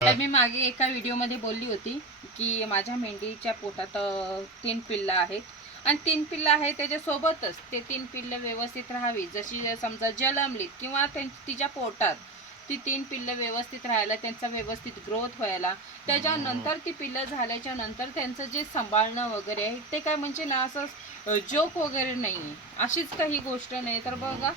तर मी मागे एका व्हिडिओमध्ये बोलली होती की माझ्या मेंढीच्या पोटात तीन पिल्लं आहेत. आणि तीन पिल्लं आहेत त्याच्यासोबतच ते तीन पिल्लं व्यवस्थित राहावी. जशी समजा जलमलीत किंवा तिच्या पोटात ती तीन पिल्लं व्यवस्थित राहायला त्यांचा व्यवस्थित ग्रोथ व्हायला त्याच्यानंतर ती पिल्लं झाल्याच्यानंतर त्यांचं जे सांभाळणं वगैरे आहे ते काय म्हणजे ना असं जोक वगैरे नाही आहे अशीच काही गोष्ट नाही. तर बघा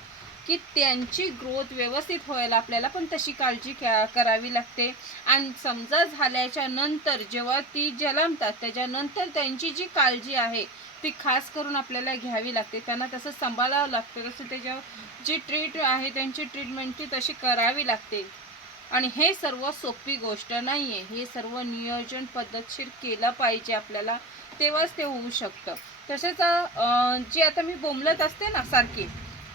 की त्यांची ग्रोथ व्यवस्थित व्हायला आपल्याला पण तशी काळजी करावी लागते. आणि समजा झाल्याच्यानंतर जेव्हा ती जलमतात त्याच्यानंतर त्यांची जी काळजी आहे ती खास करून आपल्याला घ्यावी लागते. त्यांना तसं सांभाळावं लागतं. तसं त्याच्या जी ट्रीट आहे त्यांची ट्रीटमेंट ती तशी करावी लागते. आणि हे सर्व सोपी गोष्ट नाही आहे हे सर्व नियोजन पद्धतशीर केलं पाहिजे आपल्याला तेव्हाच ते होऊ शकतं. तसेच जे आता मी बोंबलत असते ना सारखी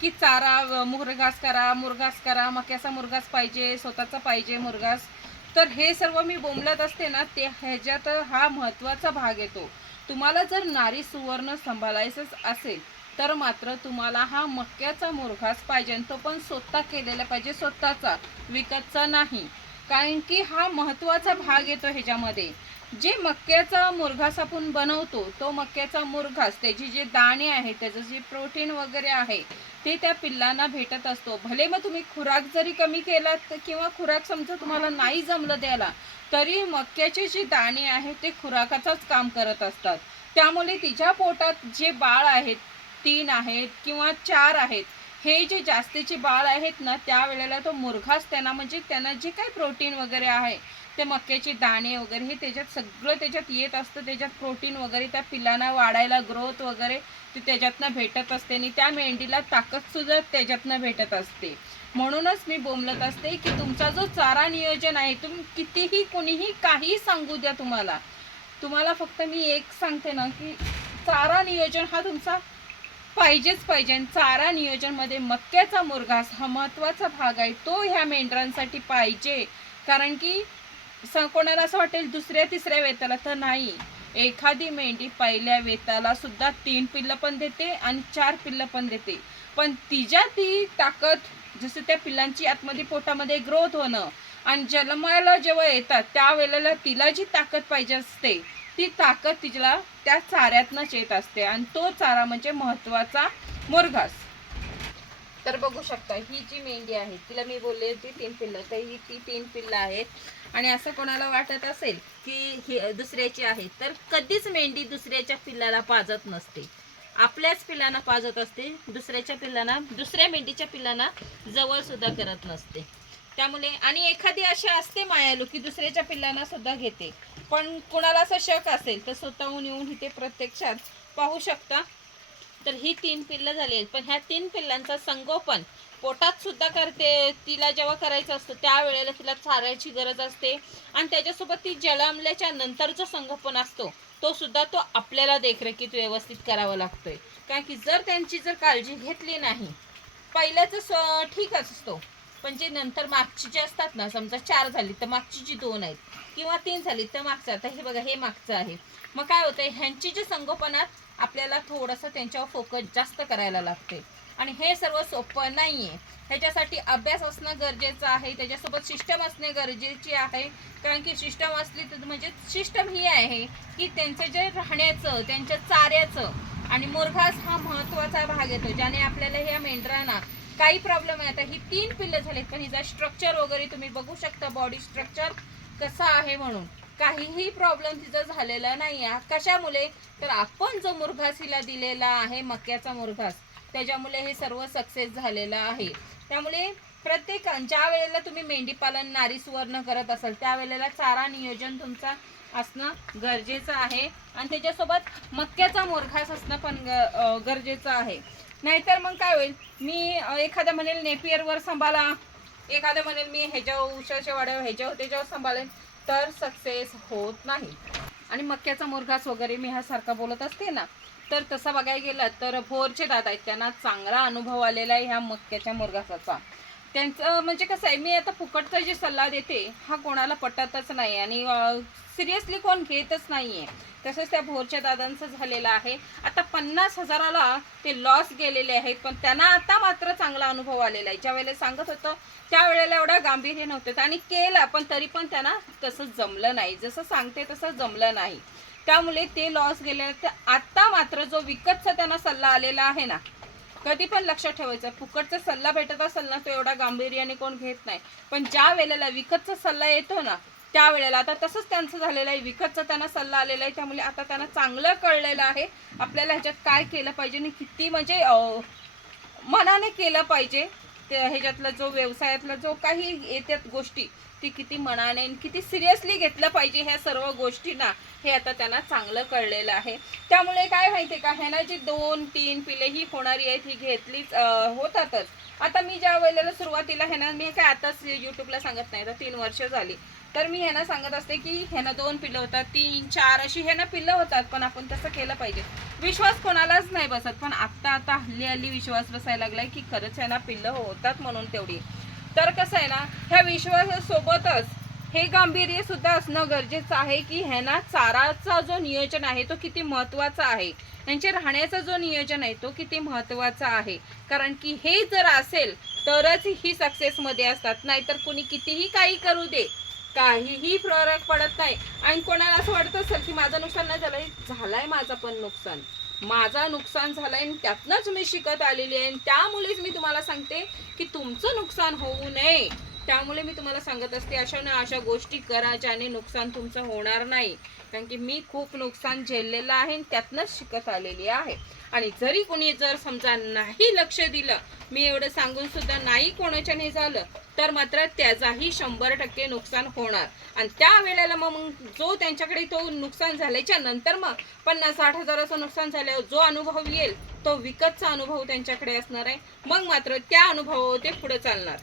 की चारा अं, मुरघास करा मुरघास करा मक्याचा मुरघास पाहिजे स्वतःचा पाहिजे मुरघास. तर हे सर्व मी बोंबलत असते ना ते ह्याच्यात हा महत्त्वाचा भाग येतो. तुम्हाला जर नारी सुवर्ण सांभाळायचंच असेल तर मात्र तुम्हाला हा मक्याचा मुरघास पाहिजे आणि तो पण स्वतः केलेला पाहिजे स्वतःचा विकतचा नाही. कारण की हा महत्त्वाचा भाग येतो ह्याच्यामध्ये. जे मक्याचा मुरघास आपण बनवतो तो मक्याचा मुरघास त्याची जे दाणे आहे त्याचं जे प्रोटीन वगैरे आहे ते त्या पिल्लांना भेटत असतो. भले मग तुम्ही खुराक जरी कमी केलात किंवा खुराक समजा तुम्हाला नाही जमलं द्यायला तरी मक्याचे जे दाणे आहेत ते खुराकाचाच काम करत असतात. त्यामुळे तिच्या पोटात जे बाळ आहेत तीन आहेत किंवा चार आहेत हे जे जास्तीचे बाळ आहेत ना त्यावेळेला तो मुरघास त्यांना म्हणजे त्यांना जे काही प्रोटीन वगैरे आहे ते मक्याचे दाणे वगैरे हे त्याच्यात सगळं त्याच्यात येत असतं. त्याच्यात प्रोटीन वगैरे त्या पिलांना वाढायला ग्रोथ वगैरे ते त्याच्यातनं भेटत असते आणि त्या मेंढीला ताकदसुद्धा त्याच्यातनं भेटत असते. म्हणूनच मी बोमलत असते की तुमचा जो चारा नियोजन आहे तुम्ही कितीही कोणीही काही सांगू द्या तुम्हाला. तुम्हाला फक्त मी एक सांगते ना की चारा नियोजन हा तुमचा पाहिजेच पाहिजे आणि चारा नियोजनमध्ये मक्याचा मुरघास हा महत्त्वाचा भाग आहे. तो ह्या मेंढरांसाठी पाहिजे. कारण की कोणाला असं वाटेल दुसऱ्या तिसऱ्या वेताला तर नाही. एखादी मेंढी पहिल्या वेताला सुद्धा तीन पिल्लं पण देते आणि चार पिल्लं पण देते. पण तिच्या ती ताकद जसं त्या पिल्लांची आतमध्ये पोटामध्ये ग्रोथ होणं आणि जन्माला जेव्हा येतात त्यावेळेला तिला जी ताकद पाहिजे असते ती ताकद तिला त्या चाऱ्यातनंच येत असते. आणि तो चारा म्हणजे महत्त्वाचा मुरघास. तर बघू शकता ही जी मेंढी आहे तिला मी बोलले होती तीन पिल्लं तर ही ती तीन पिल्लं आहेत. आणि असं कोणाला वाटत असेल की ही दुसऱ्याची आहे तर कधीच मेंढी दुसऱ्याच्या पिल्लाला पाजत नसते. आपल्याच पिल्लांना पाजत असते दुसऱ्याच्या पिल्लांना दुसऱ्या मेंढीच्या पिल्लांना जवळ सुद्धा करत नसते. त्यामुळे आणि एखादी अशी असते मायालू की दुसऱ्याच्या पिल्लांना सुद्धा घेते. पण कुणाला असं शक असेल तर स्वतःहून येऊन इथे प्रत्यक्षात पाहू शकता. तर ही तीन पिल्लं झाली आहेत. पण ह्या तीन पिल्लांचं संगोपन पोटात सुद्धा करते तिला जेव्हा करायचं असतं त्यावेळेला तिला चाऱ्याची गरज असते. आणि त्याच्यासोबत ती जन्मल्याच्या नंतरचं संगोपन असतो तो सुद्धा तो आपल्याला देखरेखीत व्यवस्थित करावा लागतोय. कारण की जर त्यांची जर काळजी घेतली नाही पहिल्याच ठीकच असतो. पण जे नंतर मागची जे असतात ना समजा चार झाली तर मागची जी दोन आहेत किंवा तीन झाली तर मागचं. आता हे बघा हे मागचं आहे. मग काय होतं ह्यांची जे संगोपनात आपल्याला थोडंसं त्यांच्यावर फोकस जास्त करायला लागते. आणि हे सर्व सोपं नाही आहे ह्याच्यासाठी अभ्यास असणं गरजेचं आहे त्याच्यासोबत सिस्टम असणे गरजेची आहे. कारण की सिस्टम असली तर म्हणजे सिस्टम ही आहे की त्यांचं जे राहण्याचं त्यांच्या चाऱ्याचं. आणि मुरघास हा महत्त्वाचा भाग येतो ज्याने आपल्याला ह्या मेंढरांना काही प्रॉब्लेम आहे. आता ही तीन पिल्लं झालीत पण हिचा स्ट्रक्चर वगैरे तुम्ही बघू शकता बॉडी स्ट्रक्चर कसा आहे म्हणून. काहीही प्रॉब्लेम तिचा झालेला नाही आहे कशामुळे? तर आपण जो मुरघास हिला दिलेला आहे मक्याचा मुरघास त्याच्यामुळे हे सर्व सक्सेस झालेलं आहे. त्यामुळे प्रत्येक ज्या वेळेला तुम्ही मेंढीपालन नारी सुवर्ण करत असाल त्यावेळेला चारा नियोजन तुमचा असणं गरजेचं आहे. आणि त्याच्यासोबत मक्याचा मुरघास असणं पण ग- गरजेचं आहे. नाहीतर मग काय होईल? मी एखादं म्हणेल नेपियरवर सांभाळा. एखादं म्हणेल मी ह्याच्यावर उशाच्या वाड्यावर ह्याच्यावर त्याच्यावर सांभाळेल तर सक्सेस होत नाही. आणि मक्याचा मुरघास वगैरे मी ह्यासारखा बोलत असते ना तर तसा बघायला गेला तर भोरचे दादा आहेत त्यांना चांगला अनुभव आलेला आहे ह्या मक्याच्या मुरघासाचा. त्यांचं म्हणजे कसं आहे मी आता फुकटचा जे सल्ला देते हा कोणाला पटतच नाही. आणि सिरियसली कोण घेतच नाहीये. तसंच त्या भोरच्या दादांचं झालेलं आहे. आता पन्नास हजाराला ते लॉस गेलेले आहेत पण त्यांना आता मात्र चांगला अनुभव आलेला आहे. ज्या वेळेला सांगत होतं त्यावेळेला एवढा गांभीर्य नव्हतं. आणि केला पण तरी पण त्यांना तसं जमलं नाही. जसं सांगते तसं जमलं नाही. त्यामुळे ते लॉस गेले तर आता मात्र जो विकतचा त्यांना सल्ला आलेला आहे ना कधी पण लक्षात ठेवायचं. फुकटचा सल्ला भेटत असेल ना तो एवढा गांभीर्याने कोण घेत नाही. पण ज्या वेळेला विकतचा सल्ला येतो ना त्यावेळेला. आता तसंच त्यांचं झालेलं आहे. विकतचा त्यांना सल्ला आलेला आहे. त्यामुळे आता त्यांना चांगलं कळलेलं आहे. आपल्याला ह्याच्यात काय केलं पाहिजे आणि किती म्हणजे मनाने केलं पाहिजे. ते ह्याच्यातला जो व्यवसायातला जो काही येतात गोष्टी ती किती मनाने आणि किती सिरियसली घेतलं पाहिजे ह्या सर्व गोष्टी ना हे आता त्यांना चांगलं कळलेलं आहे. त्यामुळे काय माहिती आहे का? ह्याना जी दोन तीन पिले ही होणारी आहेत ही घेतलीच होतातच. आता मी ज्या वेळेला सुरुवातीला ह्याना मी काय आताच यूट्यूबला सांगत नाही. तर तीन वर्ष झाली. तर मी ह्यांना सांगत असते की ह्यांना दोन पिल्लं होतात तीन चार अशी ह्यांना पिल्लं होतात पण आपण तसं केलं पाहिजे. विश्वास कोणालाच नाही बसत. पण आत्ता आता हल्ली हल्ली विश्वास बसायला लागलाय की खरंच ह्यांना पिल्लं होतात म्हणून तेवढी. तर कसं आहे ना ह्या विश्वासासोबतच हे गांभीर्य सुद्धा असणं गरजेचं आहे की ह्यांना चाराचा जो नियोजन आहे तो किती महत्त्वाचा आहे. त्यांचे राहण्याचा जो नियोजन आहे तो किती महत्त्वाचा आहे. कारण की हे जर असेल तरच ही सक्सेसमध्ये असतात. नाहीतर कुणी कितीही काही करू दे काहीही फरक पडत नाही. आणि कोणाला असं वाटत असेल की माझं नुकसान नाही झालंय? झालंय माझं पण नुकसान. माझा नुकसान झालंय आणि त्यातनंच मी शिकत आलेली आहे आणि त्यामुळेच मी तुम्हाला सांगते की तुमचं नुकसान होऊ नये. त्यामुळे मी तुम्हाला सांगत असते अशा ना अशा गोष्टी करा ज्याने नुकसान तुमचं होणार नाही. कारण की मी खूप नुकसान झेललेलं आहे आणि त्यातनंच शिकत आलेली आहे. आणि जरी कोणी जर समजा नाही लक्ष दिलं मी एवढं सांगून सुद्धा नाही कोणाच्याने झालं तर मात्र त्याचाही शंभर टक्के नुकसान होणार. आणि त्या वेळेला मग मग जो त्यांच्याकडे तो नुकसान झाल्याच्यानंतर मग पन्नास साठ हजाराचं नुकसान झाल्यावर जो अनुभव येईल तो विकतचा अनुभव त्यांच्याकडे असणार आहे. मग मात्र त्या अनुभवावर ते पुढे चालणार.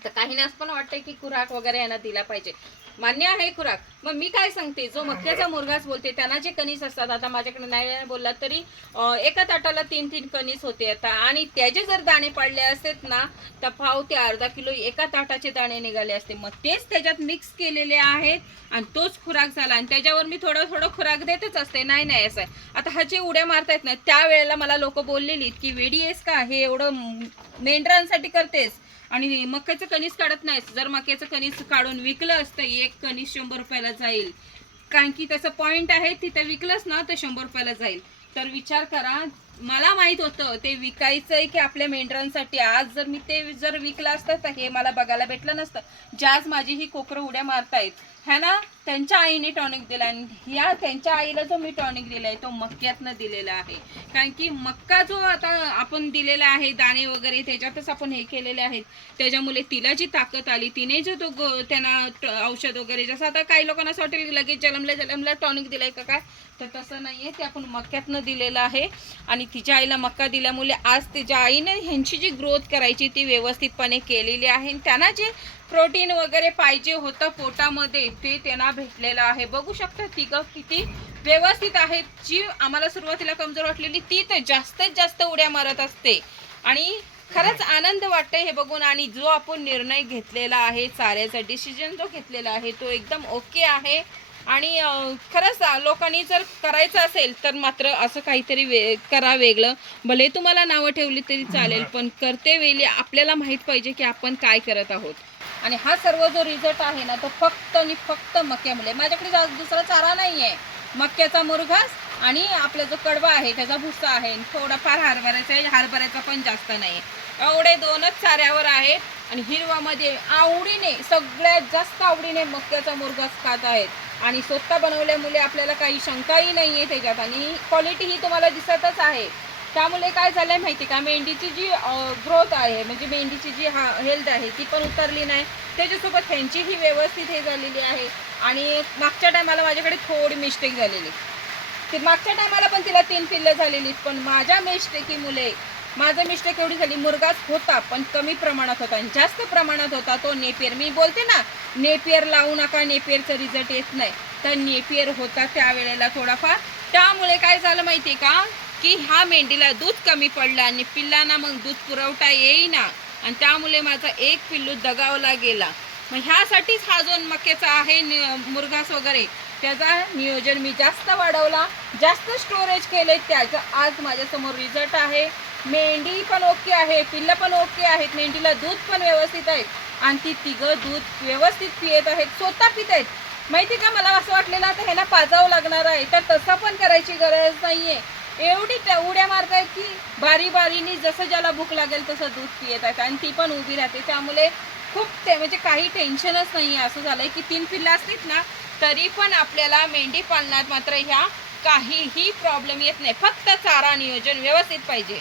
आता काही असं पण वाटतंय की खुराक वगैरे यांना दिला पाहिजे. मान्य आहे खुराक. मग मी काय सांगते? जो मक्याचा मुरगाच बोलते त्यांना जे कणीस असतात आता माझ्याकडे नाही बोलला तरी एका ताटाला तीन तीन कणीस होते आता. आणि त्याचे जर दाणे पाडले असतेत ना तर पाव ते अर्धा किलो एका ताटाचे दाणे निघाले असते. मग तेच त्याच्यात मिक्स केलेले आहेत आणि तोच खुराक झाला. आणि त्याच्यावर मी थोडं थोडं खुराक देतच असते. नाही नाही असं आहे. आता हा जे उड्या मारतायत ना त्यावेळेला मला लोक बोललेली की वेडी आहेस का? हे एवढं मेंढरांसाठी करतेस. आणि मक्याचं कणीस काढत नाहीस. जर मक्याचं कणीस काढून विकलं असतं एक कणीस शंभर रुपयाला जाईल. कारण की त्याचं पॉईंट आहे तिथे विकलंच ना तर शंभर रुपयाला जाईल. तर विचार करा मला माहीत होतं ते विकायचं आहे की आपल्या मेंढरांसाठी. आज जर मी ते जर विकलं असतं तर हे मला बघायला भेटलं नसतं. ज्याच माझी ही कोकरं उड्या मारतायत. ह्या ना? त्यांच्या आईने टॉनिक दिला आणि ह्या त्यांच्या आईला जो मी टॉनिक दिलाय तो मक्यातनं दिलेला आहे. कारण की मक्का जो आता आपण दिलेला आहे दाणे वगैरे त्याच्यातच आपण हे केलेले आहेत. त्याच्यामुळे तिला जी ताकद आली तिने जो तो त्यांना ट- औषध वगैरे जसं आता काही लोकांना असं वाटेल की लगेच जलमल्या जलमल्या टॉनिक दिलाय का काय? तर तसं नाही आहे ते आपण मक्यातनं दिलेलं आहे. आणि तिच्या आईला मक्का दिल्यामुळे आज तिच्या आईने ह्यांची जी ग्रोथ करायची ती व्यवस्थितपणे केलेली आहे. आणि त्यांना जे प्रोटीन वगैरे पाहिजे होतं पोटामध्ये ते त्यांना भेटलेलं आहे. बघू शकता तिघं किती व्यवस्थित आहेत. जी आम्हाला सुरुवातीला कमजोर वाटलेली ती तर जास्तीत जास्त उड्या मारत असते. आणि खरंच आनंद वाटतं हे बघून. आणि जो आपण निर्णय घेतलेला आहे चाऱ्याचा डिसिजन जो घेतलेला आहे तो एकदम ओके आहे. आणि खरंच लोकांनी जर करायचं असेल तर मात्र असं काहीतरी वे करा वेगळं. भले तुम्हाला नावं ठेवली तरी चालेल पण करते वेळी आपल्याला माहीत पाहिजे की आपण काय करत आहोत. आणि हा सर्व जो रिझल्ट आहे ना तो फक्त आणि फक्त मक्यामुळे. माझ्याकडे जा- दुसरा चारा नाही आहे मक्याचा मुरघास आणि आपला जो कडवा आहे त्याचा भुसा आहे. थोडाफार हरभऱ्याचा आहे हरभऱ्याचा पण जास्त नाही आहे एवढे दोनच चाऱ्यावर आहेत आणि हिरवामध्ये आवडीने सगळ्यात जास्त आवडीने मक्याचा मुरघास खात आहेत. आणि स्वतः बनवल्यामुळे आपल्याला काही शंकाही नाही आहे त्याच्यात आणि क्वालिटी ही तुम्हाला दिसतच आहे. त्यामुळे काय झालंय माहिती का? मेंढीची जी ग्रोथ आहे म्हणजे मेंढीची जी हा हेल्थ आहे ती पण उतरली नाही. त्याच्यासोबत ह्यांची ही व्यवस्थित हे झालेली आहे. आणि मागच्या टायमाला माझ्याकडे थोडी मिस्टेक झालेली. ते मागच्या टायमाला पण तिला तीन पिल्लं झालेली पण माझ्या मिस्टेकीमुळे माझं मिस्टेक एवढी झाली मुरगाच होता पण कमी प्रमाणात होता. आणि जास्त प्रमाणात होता तो नेपियर मी बोलते ना नेपियर लावू नका नेपियरचा रिझल्ट येत नाही. तर नेपियर होता त्यावेळेला थोडाफार. त्यामुळे काय झालं माहिती आहे का? की ह्या मेंढीला दूध कमी पडलं आणि पिल्लांना मग दूध पुरवठा येईना. आणि त्यामुळे माझा एक पिल्लू दगावला गेला. मग ह्यासाठीच हा जो मक्याचा आहे नि- मुरघास वगैरे त्याचा नियोजन मी जास्त वाढवला. जास्त स्टोरेज केले त्याचा. आज माझ्यासमोर रिझल्ट आहे. मेंढी पण ओके आहे. पिल्लं पण ओके आहेत. मेंढीला दूध पण व्यवस्थित आहे. आणि ती तिघं दूध व्यवस्थित पियत आहेत. स्वतः पित आहेत. माहिती का? मला असं वाटलेलं आता ह्याला पाजावं लागणार आहे. तर तसं पण करायची गरज नाही आहे एवढी त्या उड्या मारतायत की बारी बारीनी जसं ज्याला भूक लागेल तसं दूध पियत आहेत आणि ती पण उभी राहते. त्यामुळे खूप ते म्हणजे काही टेन्शनच नाही आहे. असं झालं आहे की तीन पिल्लं असतील ना तरी पण आपल्याला मेंढी पालनात मात्र ह्या काहीही प्रॉब्लेम येत नाही. फक्त चारा नियोजन व्यवस्थित पाहिजे.